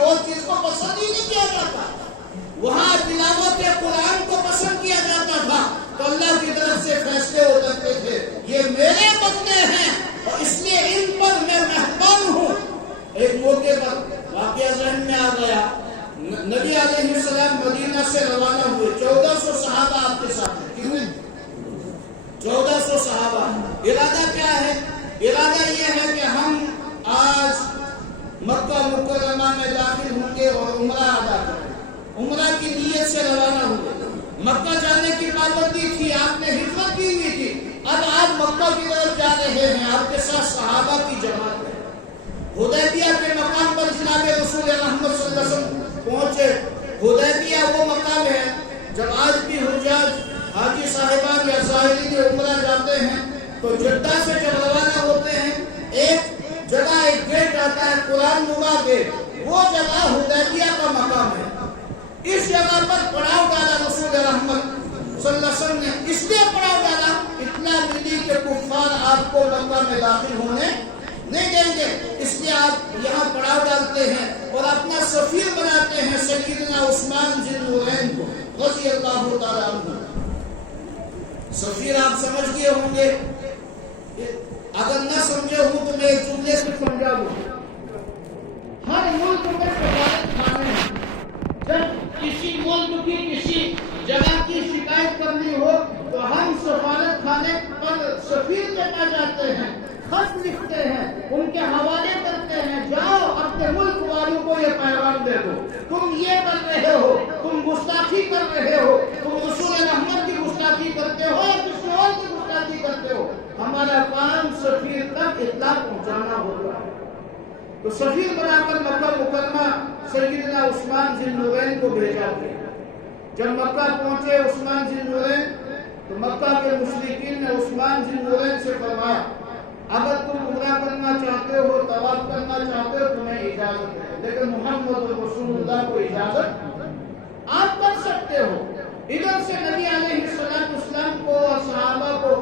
اور چیز کو پسند ہی نہیں کیا جاتا. وہاں تلاوت قرآن کو پسند کیا جاتا تھا تو اللہ کی طرف سے فیصلے اترتے تھے یہ میرے بندے ہیں اور اس لیے ان پر میں مہربان ہوں. ایک موقع پر واقعہ ذہن میں آ گیا. نبی علیہ السلام مدینہ سے روانہ ہوئے. 1400 صحابہ آپ کے ساتھ ہیں. کتنے؟ 1400 صحابہ. ارادہ کیا ہے؟ ارادہ یہ ہے کہ ہم آج مکہ مکرمہ میں داخل ہوں گے اور عمرہ ادا کریں. عمرہ کی نیت سے روانہ ہوئے. مکہ جانے کی پابندی تھی, آپ نے ہجرت کی ہوئی تھی. اب آپ مکہ کی طرف جا رہے ہیں, آپ کے ساتھ صحابہ کی جماعت ہے. حدیبیہ کے مقام پر جناب رسول محمد صلی اللہ علیہ وسلم پہنچے. حدیبیہ وہ مقام ہے جب آج بھی حجاج حاجی صاحبان یا زائرین عمرہ جاتے ہیں تو جدہ سے جب روانہ ہوتے ہیں ایک جگہ ایک گیٹ آتا ہے قرآن نما گیٹ, وہ جگہ حدیبیہ کا مقام ہے. اس جگہ پر پڑاؤ ڈالا رسول رحمت صلی اللہ علیہ وسلم نے. اس لیے پڑاؤ ڈالا اتنا ملی کہ کفار آپ کو مکہ میں داخل ہونے نہیں دیں گے. اس لیے آپ یہاں پڑاؤ ڈالتے ہیں اور اپنا سفیر بناتے ہیں سیدنا عثمان ذی النورین کو رضی اللہ تعالی عنہ. سفیر آپ سمجھ گئے ہوں گے, اگر نہ سمجھے ہوں تو میں ایک جملے سے سمجھا دوں. ہر ملک میں سفارت خانے ہیں. جب کسی ملک کی کسی جگہ کی شکایت کرنی ہو تو ہم سفارت خانے پر سفیر کے پاس جاتے ہیں, خط لکھتے ہیں, ان کے حوالے کرتے ہیں, جاؤ اپنے ملک والوں کو یہ پیغام دے دو تم یہ کر رہے ہو, تم گستاخی کر رہے ہو, تم رسول رحمت کی گستاخی کرتے ہو یا کسی اور کی گستاخی کرتے ہو. ہمارا کام سفیر تک اطلاع پہنچانا ہوگا. تو سفیر بنا کر مکہ مکرمہ سیدنا عثمان ذی النورین کو بھیجا گیا. جب مکہ پہنچے عثمان ذی النورین تو مکہ کے مشرکین نے عثمان ذی النورین سے فرمایا اگر تم عمرہ کرنا چاہتے ہو, طواف کرنا چاہتے ہو, تمہیں اجازت ہے, لیکن محمد رسول اللہ کو اجازت آپ کر سکتے ہو. ادھر سے نبی علیہ السلام کو اور صحابہ کو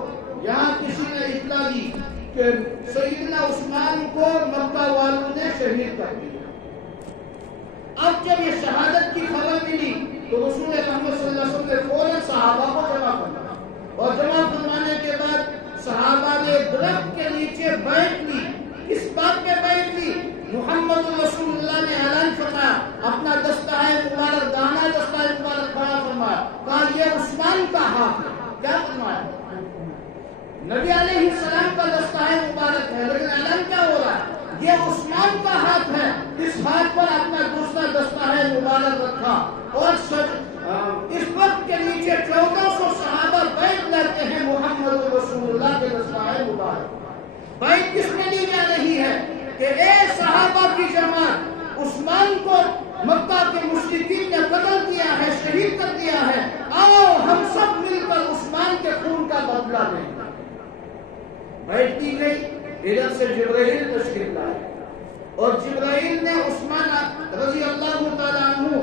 یہاں کسی نے اطلاع دی کہ سیدنا عثمان کو مکہ والوں نے شہید کر دیا. اب جب یہ شہادت کی خبر ملی تو رسول محمد صلی اللہ علیہ وسلم نے فوراً صحابہ کو جمع کرنا اور جمع فرمانے کے بعد صحابہ نے درخت کے نیچے بیٹھ لی. اس بات پہ بیٹھ لی محمد رسول اللہ نے اعلان فرمایا, اپنا دستہ مبارک دانا دستہ مبارک کھڑا فرمایا, کہا یہ عثمان کا ہاتھ ہے. کیا فرمایا؟ نبی علیہ السلام کا دستہ مبارک ہے, لیکن اعلان کیا ہو رہا ہے؟ یہ عثمان کا ہاتھ ہے. اس ہاتھ پر اپنا دوسرا دستہ مبارک رکھا اور اس وقت کے نیچے 1400 صحابہ بیعت لیتے ہیں محمد رسول اللہ کے دستہ مبارک. بیعت کس میں لی جا رہی ہے کہ اے صحابہ کی جماعت, عثمان کو مکہ کے مشرکین نے قتل کیا ہے, شہید کر دیا ہے, آؤ ہم سب مل کر عثمان کے خون کا بدلہ دیں. بیعت دی گئی. ادھر سے جبرائیل تشریف لائے اور جبرائیل نے عثمان رضی اللہ تعالیٰ عنہ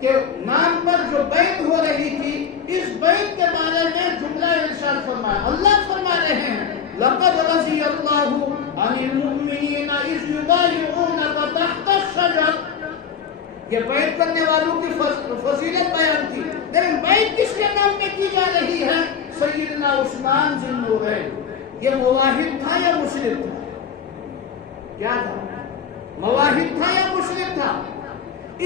کے نام پر جو بیعت ہو رہی تھی اس بیعت کے بارے میں جملہ ارشاد فرمایا. اللہ فرما رہے ہیں لقد رضی اللہ عن المؤمنین اذ یبایعونک تحت الشجر. یہ بیعت کرنے والوں کی فضیلت بیان کی, لیکن بیعت کس کے نام پہ کی جا رہی ہے؟ سیدنا عثمان ذی النورین. یہ مواحد تھا یا مشرک تھا؟ کیا تھا؟ مواحد تھا یا مشرک تھا؟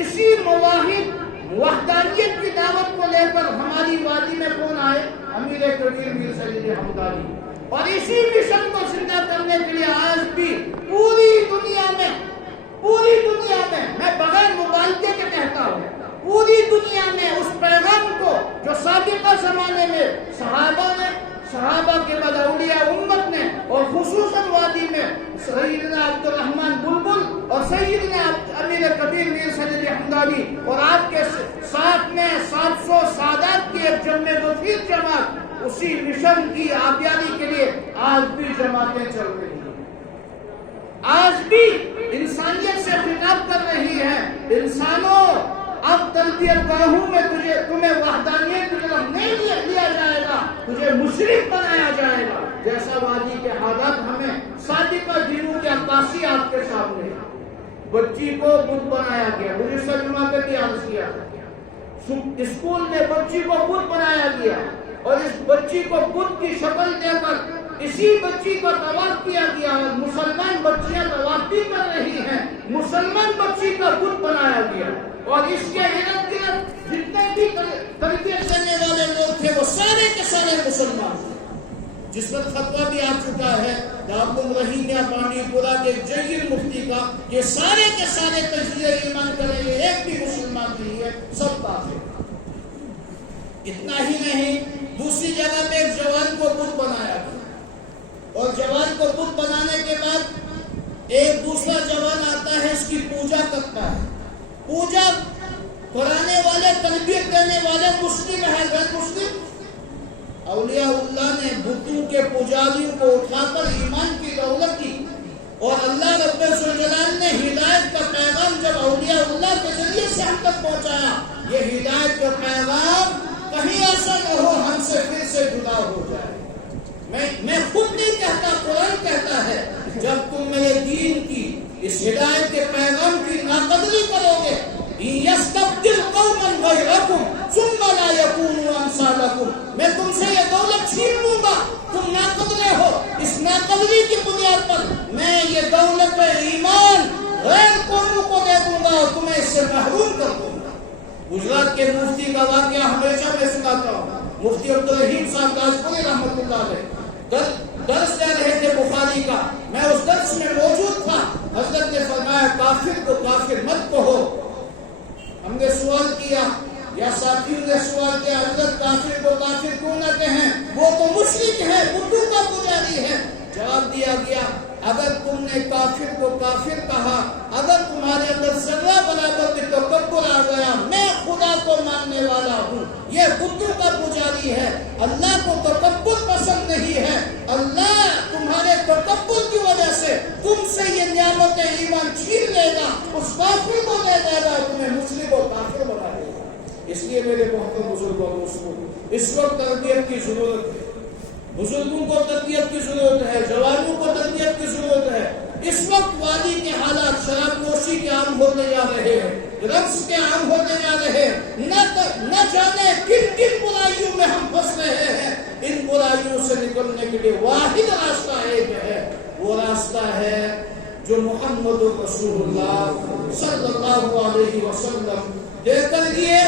اسی مواحد وحدانیت کی دعوت کو لے کر ہماری وادی میں کون آئے؟ امیر کبیر میر سید حمدانی. اور اسی مشن کو زندہ کرنے کے لیے آج بھی پوری دنیا میں میں بغیر مبالغے کے کہتا ہوں, پوری دنیا میں اس پیغام کو جو سابقہ زمانے میں صحابہ کے بعد اولیاء امت نے اور خصوصاً وادی میں سیدنا عبد الرحمن بلبل اور سیدنا امیر کبیر میر سید حمدانی اور آپ کے ساتھ میں 700 سادات کی ایک جمع غفیر جماعت اسی مشن کی آبیاری کے لیے آج بھی جماعتیں چل رہی ہیں. آج بھی انسانیت سے خطاب کر رہی ہے, انسانوں اب تربیت گاہوں میں تمہیں وحدانیت کی طرف نہیں لیا جائے گا, تجھے مشرک بنایا جائے گا. جیسا وادی کے حالات ہمیں صادقہ دینوں کی عکاسی آپ کے سامنے ہے. بچی کو بت بنایا گیا. مجھے سلمہ پہ بھی عرض کیا اسکول میں بچی کو بت بنایا گیا اور اس بچی کو بت کی شکل دے کر اسی بچی کو طواف کیا گیا اور مسلمان بچیاں طواف بھی کر رہی ہیں. مسلمان بچی کا بت بنایا گیا اور اس کے ارد گرد جتنے بھی تربیت دینے والے لوگ تھے وہ سارے کے سارے مسلمان تھے. جس وقت فتویٰ بھی آ چکا ہے دارالرحیمیہ پانی پورا کے جلیل مفتی کا یہ سارے کے سارے تجزیہ ایمان کریں گے ایک بھی مسلمان نہیں ہے سب کافر. اتنا ہی نہیں دوسری جگہ پہ ایک جوان کو بت بنایا گیا اور جوان کو بت بنانے کے بعد ایک دوسرا جوان آتا ہے اس کی پوجا کرتا ہے. پوجا کرانے والے تربیت دینے والے مسلم ہے غیر مسلم. اولیاء اللہ نے بتوں کے پجاریوں کو اٹھا کر ایمان کی دولت کی اور اللہ رب الجلال نے ہدایت کا پیغام جب اولیاء اللہ کے ذریعے سے ہم تک پہنچایا یہ ہدایت کا پیغام کہیں ایسا نہ ہو ہم سے پھر سے جدا ہو جائے. میں خود نہیں کہتا قرآن کہتا ہے جب تم میرے دین کی اس ہدایت کے پیغام کی ناقدری کرو گے یستبدل قوما غیرکم ثم لا یکونوا امثالکم میں تم سے یہ دولت چھین لوں گا تم ناقدرے ہو. اس ناقدری کی بنیاد پر میں یہ دولت ایمان غیر قوموں کو دے دوں گا اور تمہیں اس سے محروم کر دوں گا. گجرات کے مفتی کا واقعہ ہمیشہ میں سناتا ہوں. مفتی عبدالرحیم صاحب داشپوری رحمۃ اللہ علیہ درس دے رہے تھے بخاری کا. میں اس درس میں موجود تھا. حضرت نے فرمایا کافر کو کافر مت کہو. ہم نے سوال کیا یا ساتھیوں نے سوال کیا حضرت کافر کو کافر کیوں نہ کہیں وہ تو مشرک ہے بتوں کا پجاری ہے. جواب دیا گیا اگر تم نے کافر کو کافر کہا اگر تمہارے اندر ذرہ برابر بھی تکبر آ گیا میں خدا کو ماننے والا ہوں یہ بتوں کا پجاری ہے اللہ کو تکبر پسند نہیں ہے. اللہ تمہارے تکبر کی وجہ سے تم سے یہ نعمت ایمان چھین لے گا اس کافر کو دے دے گا تمہیں مسلم و کافر بنا دے گا. اس لیے میرے محترم بزرگوں دوستوں اس وقت تربیت کی ضرورت ہے. بزرگوں کو تربیت کی ضرورت ہے جوانوں کو تربیت کی ضرورت ہے. اس وقت وادی کے حالات شراب نوشی کے عام ہوتے جا رہے ہیں ڈرگس کے عام ہوتے جا رہے ہیں نہ جانے کن کن برائیوں میں ہم پھنس رہے ہیں. ان برائیوں سے نکلنے کے لیے واحد راستہ ایک ہے وہ راستہ ہے جو محمد رسول اللہ صلی اللہ علیہ وسلم دے کر دیے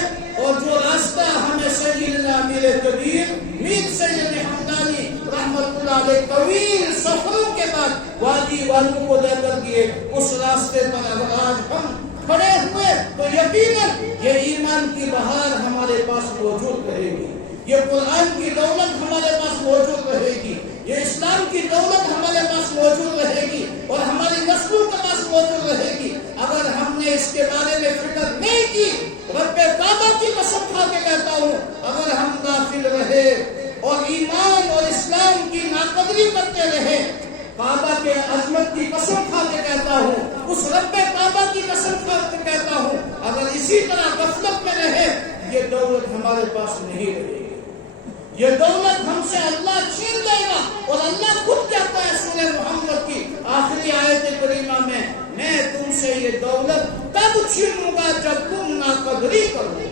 اور جو راستہ ہمیں سیدنا امیر کبیر میر سید حمدانی رحمت اللہ علیہ طویل سفروں کے بعد وادی والوں کو دے کر دیے اس راستے پر اگر آج ہم کھڑے ہوئے تو یقیناً یہ ایمان کی بہار ہمارے پاس موجود رہے گی. یہ قرآن کی دولت ہمارے پاس موجود رہے گی. یہ اسلام کی دولت ہمارے پاس موجود رہے گی اور ہماری نسلوں کے پاس موجود رہے گی. اگر ہم نے اس کے بارے میں فکر نہیں کی رب کعبہ کی قسم کھا کے کہتا ہوں اگر ہم غافل رہے اور ایمان اور اسلام کی ناقدری کرتے رہے کعبہ کے عظمت کی قسم کھا کے کہتا ہوں اس رب کعبہ کی قسم کھا کے کہتا ہوں اگر اسی طرح غفلت میں رہے یہ دولت ہمارے پاس نہیں رہے گی. یہ دولت ہم سے اللہ چھین لے گا اور اللہ خود کہتا ہے سورہ محمد کی آخری آیت کریمہ میں تم سے یہ دولت تب چھینوں گا جب تم ناقدری کرو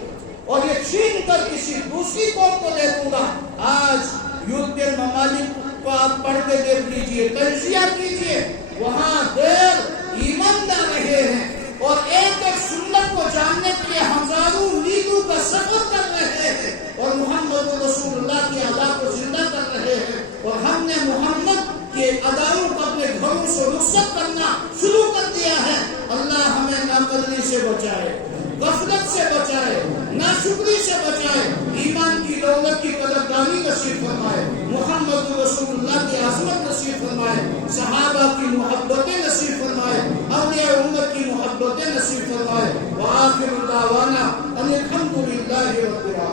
اور یہ چھین کر کسی دوسری قوم کو دے دوں گا. آج یورپین ممالک کو آپ پڑھ کے دیکھ لیجئے تجزیہ کیجئے وہاں غیر ایماندار رہے ہیں اور ایک ایک سنت کو جاننے کے لیے ہزاروں میلوں کا سفر کر رہے ہیں اور محمد رسول اللہ کی ادا کو زندہ کر رہے ہیں اور ہم نے محمد کے اداؤں کو اپنے گھروں سے رخصت کرنا شروع کر دیا ہے. اللہ ہمیں ناقدری سے بچائے غفلت سے بچائے ناشکری سے بچائے ایمان کی دولت کی قدردانی نصیب فرمائے محمد رسول اللہ کی عظمت نصیب فرمائے صحابہ کی محبتیں نصیب فرمائے اولیاء امت کی محبتیں نصیب فرمائے. وآخر دعوانا ان الحمد للہ رب العالمین.